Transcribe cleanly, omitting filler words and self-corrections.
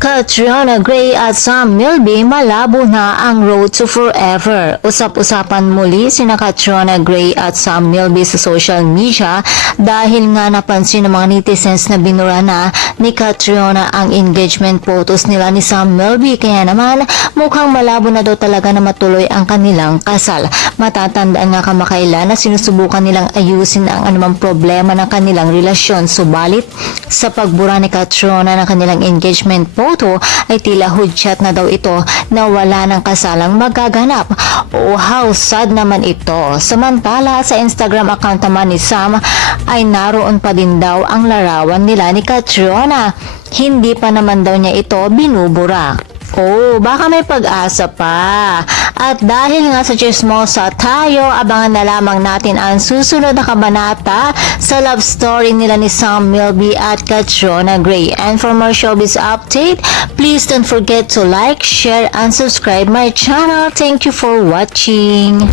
Catriona Gray at Sam Milby, malabo na ang road to forever. Usap-usapan muli sina Catriona Gray at Sam Milby sa social media dahil nga napansin ng mga netizens na binura na ni Catriona ang engagement photos nila ni Sam Milby, kaya naman mukhang malabo na daw talaga na matuloy ang kanilang kasal. Matatandaan nga kamakailan na sinusubukan nilang ayusin ang anumang problema ng kanilang relasyon, subalit sa pagbura ni Catriona ng kanilang engagement photo ay tila hudyat na daw ito na wala ng kasalang magaganap. Oh, how sad naman ito. Samantala sa Instagram account naman ni Sam ay naroon pa din daw ang larawan nila ni Catriona. Hindi pa naman daw niya ito binubura. Oh, baka may pag-asa pa. At dahil nga sa chismosa tayo, abangan na lamang natin ang susunod na kabanata sa love story nila ni Sam Milby at Catriona Gray. And for more showbiz update, please don't forget to like, share, and subscribe my channel. Thank you for watching.